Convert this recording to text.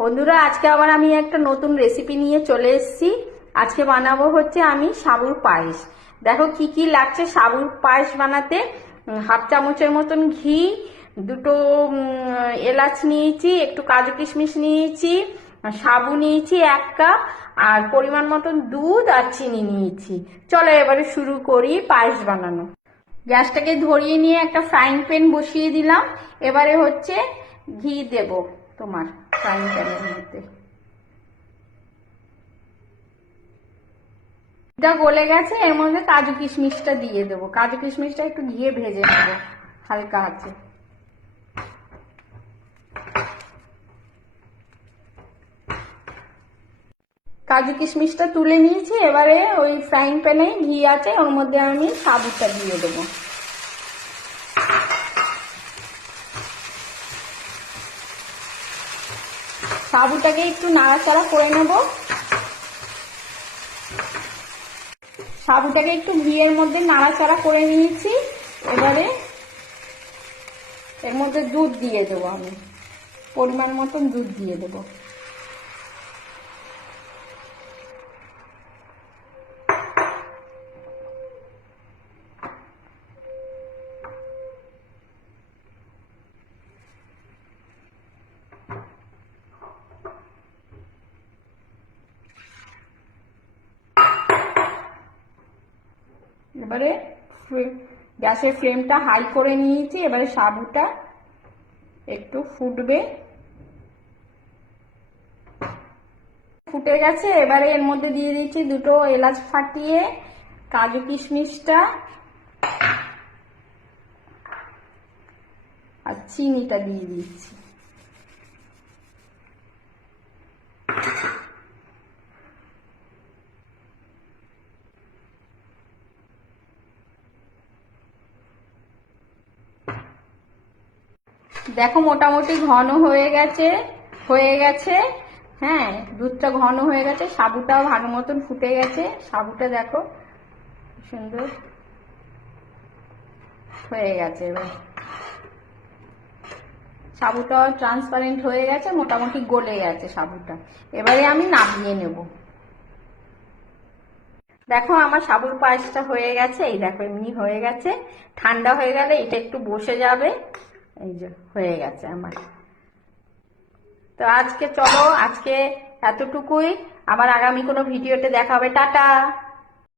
বন্ধুরা, আজকে আবার আমি একটা নতুন রেসিপি নিয়ে চলে এসেছি। আজকে বানাবো হচ্ছে আমি সাবুর পায়েস। দেখো কি কি লাগছে সাবুর পায়েস বানাতে। হাফ চামচের মতন ঘি, দুটো এলাচ নিয়েছি, একটু কাজু কিশমিশ নিয়েছি, সাবু নিয়েছি 1 কাপ, আর পরিমাণ মতন দুধ আর চিনি নিয়েছি। চলো এবারে শুরু করি পায়েস বানানো। গ্যাসটাকে ধরিয়ে নিয়ে একটা ফ্রাইং প্যান বসিয়ে দিলাম। এবারে হচ্ছে ঘি দেব তোমার ফ্রাইং প্যানের মধ্যে। এটা গলে গেছে, এর মধ্যে কাজু কিশমিশটা দিয়ে দেবো। কাজু কিশমিশটা একটু ঘিয়ে ভেজে নেবো হালকা আছে। কাজু কিশমিশটা তুলে নিয়েছি। এবারে ওই ফ্রাইং প্যানে ঘি আছে, ওর মধ্যে আমি সাবুটা দিয়ে দেবো। সাবুটাকে একটু নাড়াচাড়া করে নেব। সাবুটাকে একটু ঘিয়ের মধ্যে নাড়াচাড়া করে নিয়েছি। এবারে এর মধ্যে দুধ দিয়ে দেবো, আমি পরিমাণ মতন দুধ দিয়ে দেবো। এবারে গ্যাসের ফ্লেমটা হাই করে নিয়েছি। এবারে সাবুটা একটু ফুটবে, ফুটে গেছে। এবারে এর মধ্যে দিয়ে দিচ্ছি দুটো এলাচ ফাটিয়ে, কাজু কিশমিশটা আর চিনিটা দিয়ে দিচ্ছি। দেখো মোটামুটি ঘন হয়ে গেছে। হ্যাঁ, দুধটা ঘন হয়ে গেছে, সাবুটাও ভালো মতন ফুটে গেছে। সাবুটা দেখো সুন্দর হয়ে গেছে। এবার সাবুটা ট্রান্সপারেন্ট হয়ে গেছে, মোটামুটি গলে গেছে সাবুটা। এবারে আমি নামিয়ে নেব। দেখো আমার সাবুর পায়েসটা হয়ে গেছে। এই দেখো এমনি হয়ে গেছে। ঠান্ডা হয়ে গেলে এটা একটু বসে যাবে। এই যে হয়ে গেছে আমার। তো আজকে চলো, আজকে এতটুকুই। আবার আগামী কোনো ভিডিওতে দেখা হবে। টাটা।